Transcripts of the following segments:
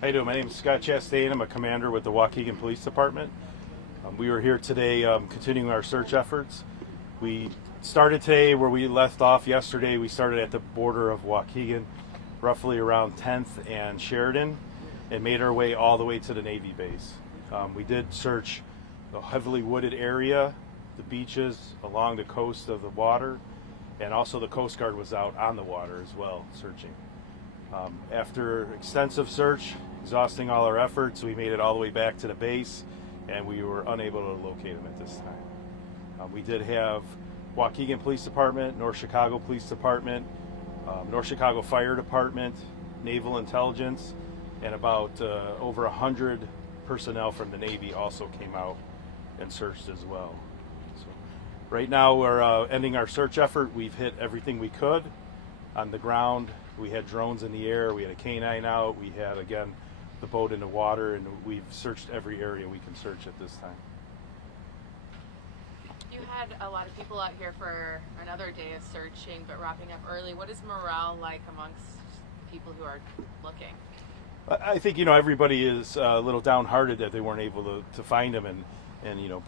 How you doing? My name is Scott Chastain. I'm a commander with the Waukegan Police Department. We were here today continuing our search efforts. We started today where we left off yesterday. We started at the border of Waukegan, roughly around 10th and Sheridan, and made our way all the way to the Navy base. We did search the heavily wooded area, the beaches along the coast of the water, and also the Coast Guard was out on the water as well, searching. After extensive search, exhausting all our efforts, we made it all the way back to the base, and we were unable to locate him at this time. We did have Waukegan Police Department, North Chicago Police Department, North Chicago Fire Department, Naval Intelligence, and about over 100 personnel from the Navy also came out and searched as well. So right now we're ending our search effort. We've hit everything we could on the ground. We had drones in the air, we had a canine out, we had, again, the boat in the water, and we've searched every area we can search at this time. You had a lot of people out here for another day of searching, but wrapping up early. What is morale like amongst people who are looking? I think, everybody is a little downhearted that they weren't able to find him and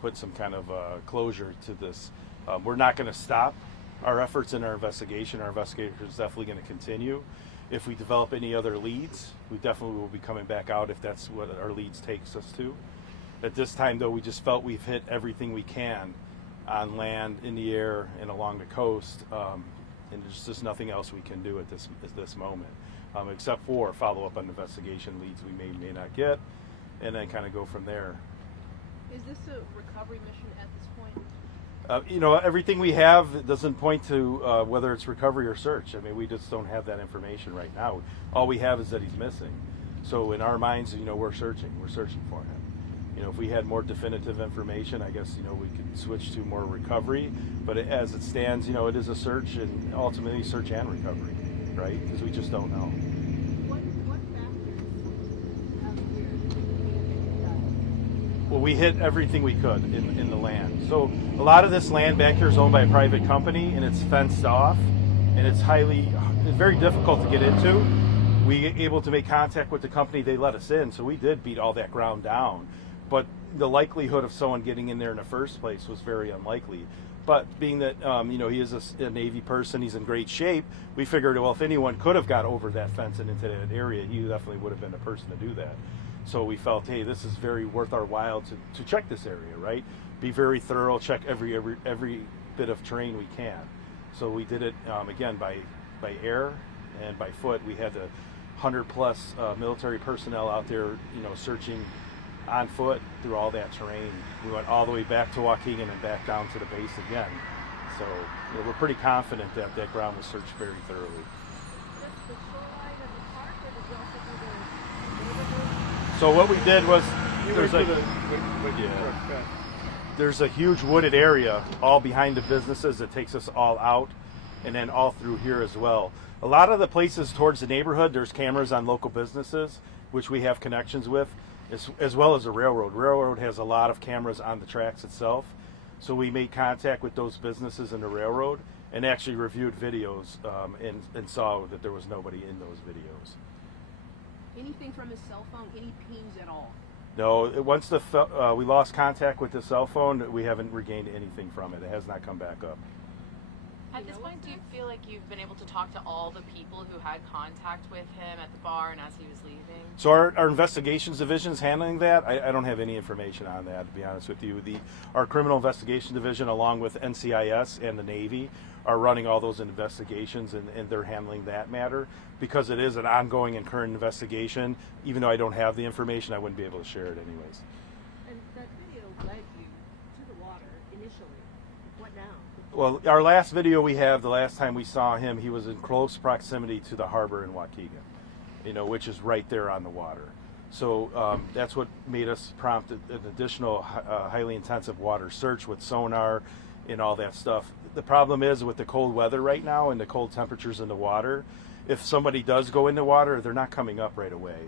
put some kind of closure to this. We're not going to stop our efforts in our investigation. Our investigation is definitely going to continue. If we develop any other leads, we definitely will be coming back out if that's what our leads takes us to. At this time, though, we just felt we've hit everything we can on land, in the air, and along the coast, and there's just nothing else we can do at this moment, except for follow up on investigation leads we may not get, and then kind of go from there. Is this a recovery mission at this point? Everything we have doesn't point to whether it's recovery or search. I mean, we just don't have that information right now. All we have is that he's missing. So in our minds, we're searching. We're searching for him. If we had more definitive information, I guess, we could switch to more recovery. But as it stands, it is a search, and ultimately search and recovery, right? Because we just don't know. What factors out here? Well, we hit everything we could in the land. So a lot of this land back here is owned by a private company, and it's fenced off, and it's very difficult to get into. We were able to make contact with the company, they let us in, so we did beat all that ground down. But the likelihood of someone getting in there in the first place was very unlikely. But being that, he is a Navy person, he's in great shape, we figured, well, if anyone could have got over that fence and into that area, he definitely would have been the person to do that. So we felt, hey, this is very worth our while to check this area, right? Be very thorough, check every bit of terrain we can. So we did it, again, by air and by foot. We had the 100-plus military personnel out there, searching on foot through all that terrain. We went all the way back to Waukegan and back down to the base again. So we're pretty confident that that ground was searched very thoroughly. Just the shoreline of the park, or did you also do the So what we did was there's a huge wooded area all behind the businesses that takes us all out, and then all through here as well. A lot of the places towards the neighborhood, there's cameras on local businesses, which we have connections with, as well as the railroad. Railroad has a lot of cameras on the tracks itself. So we made contact with those businesses in the railroad and actually reviewed videos and saw that there was nobody in those videos. anything from his cell phone, any pings at all? No, once we lost contact with the cell phone, we haven't regained anything from it. It has not come back up. At this point, do you feel like you've been able to talk to all the people who had contact with him at the bar and as he was leaving? So our investigations division is handling that. I don't have any information on that, to be honest with you. Our criminal investigation division, along with NCIS and the Navy, are running all those investigations, and they're handling that matter. Because it is an ongoing and current investigation, even though I don't have the information, I wouldn't be able to share it anyways. And that video led you to the water initially. What now? Well, our last video we have, the last time we saw him, he was in close proximity to the harbor in Waukegan, which is right there on the water. So that's what made us prompt an additional highly intensive water search with sonar and all that stuff. The problem is with the cold weather right now and the cold temperatures in the water, if somebody does go in the water, they're not coming up right away.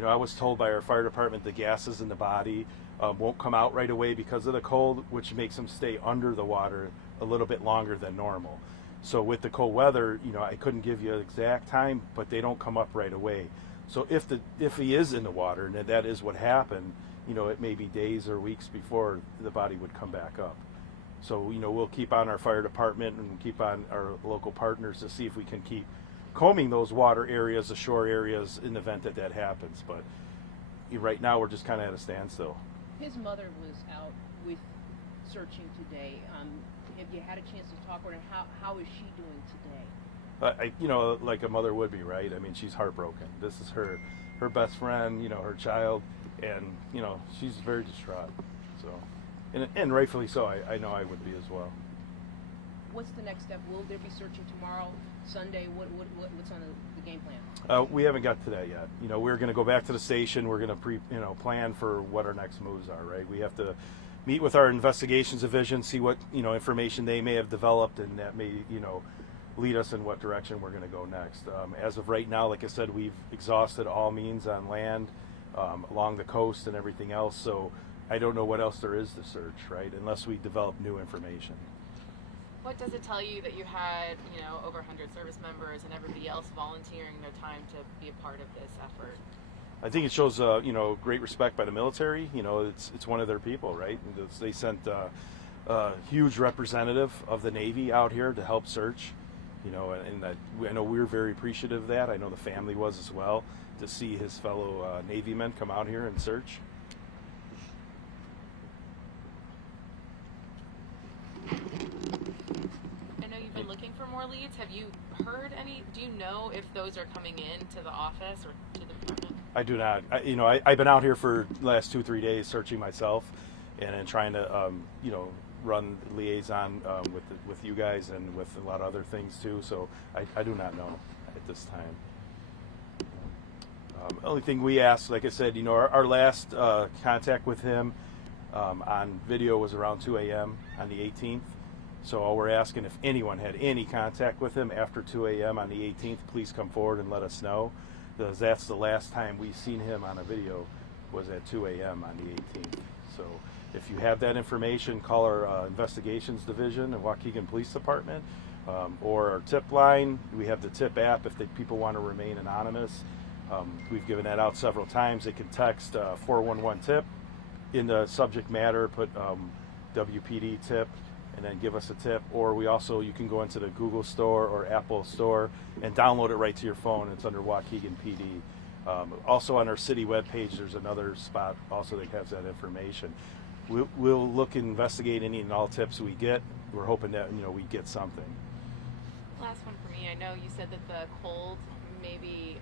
I was told by our fire department the gases in the body won't come out right away because of the cold, which makes them stay under the water a little bit longer than normal. So with the cold weather, I couldn't give you an exact time, but they don't come up right away. So if he is in the water and that is what happened, it may be days or weeks before the body would come back up. So we'll keep on our fire department and keep on our local partners to see if we can keep combing those water areas, the shore areas, in the event that happens. But right now we're just kind of at a standstill. His mother was out with searching today. Have you had a chance to talk with her? How is she doing today? Like a mother would be, right? I mean, she's heartbroken. This is her best friend, her child, and she's very distraught. So, and rightfully so. I know I would be as well. What's the next step? Will there be searching tomorrow, Sunday? What's on the game plan? We haven't got to that yet. We're going to go back to the station. We're going to plan for what our next moves are. Right? We have to meet with our investigations division, see what information they may have developed, and that may lead us in what direction we're going to go next. As of right now, like I said, we've exhausted all means on land, along the coast and everything else. So I don't know what else there is to search, right? Unless we develop new information. What does it tell you that you had, over 100 service members and everybody else volunteering their time to be a part of this effort? I think it shows, great respect by the military. It's one of their people, right? They sent a huge representative of the Navy out here to help search. And I know we're very appreciative of that. I know the family was as well, to see his fellow Navy men come out here and search. I know you've been looking for more leads. Have you heard any? Do you know if those are coming in to the office or to the department? I do not. I've been out here for the last 2-3 days searching myself, and trying to, run liaison with you guys and with a lot of other things too. So I do not know at this time. Only thing we asked, like I said, our last contact with him on video was around 2 a.m. on the 18th. So all we're asking, if anyone had any contact with him after 2 a.m. on the 18th, please come forward and let us know. Because that's the last time we seen him on a video, was at 2 a.m. on the 18th. So if you have that information, call our investigations division of Waukegan Police Department, or our tip line. We have the tip app if people want to remain anonymous. We've given that out several times. They can text 411-TIP. In the subject matter, put WPD tip, and then give us a tip. Or you can go into the Google store or Apple store and download it right to your phone. It's under Waukegan PD. Also on our city webpage, there's another spot also that has that information. We'll look and investigate any and all tips we get. We're hoping that we get something. Last one for me. I know you said that the cold may be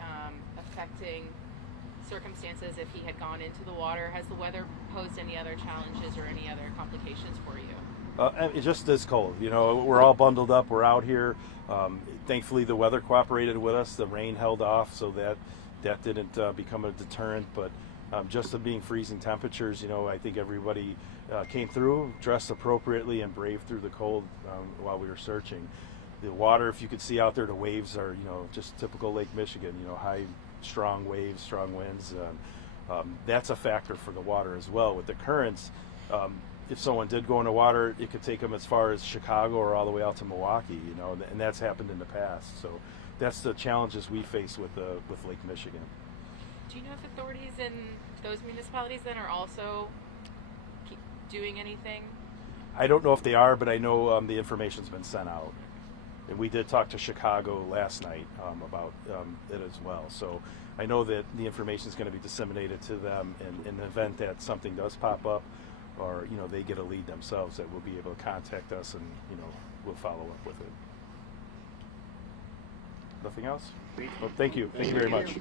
affecting circumstances if he had gone into the water. Has the weather posed any other challenges or any other complications for you? It's just this cold. We're all bundled up. We're out here. Thankfully, the weather cooperated with us. The rain held off, so that didn't become a deterrent. But just the being freezing temperatures, I think everybody came through, dressed appropriately, and braved through the cold while we were searching. The water, if you could see out there, the waves are, just typical Lake Michigan, high, strong waves, strong winds. That's a factor for the water as well. With the currents, if someone did go in the water, it could take them as far as Chicago or all the way out to Milwaukee, and that's happened in the past. So that's the challenges we face with Lake Michigan. Do you know if authorities in those municipalities then are also doing anything? I don't know if they are, but I know the information's been sent out. And we did talk to Chicago last night about it as well. So I know that the information is going to be disseminated to them in the event that something does pop up, or they get a lead themselves, that will be able to contact us, and we'll follow up with it. Nothing else? Well, thank you. Thank you very much.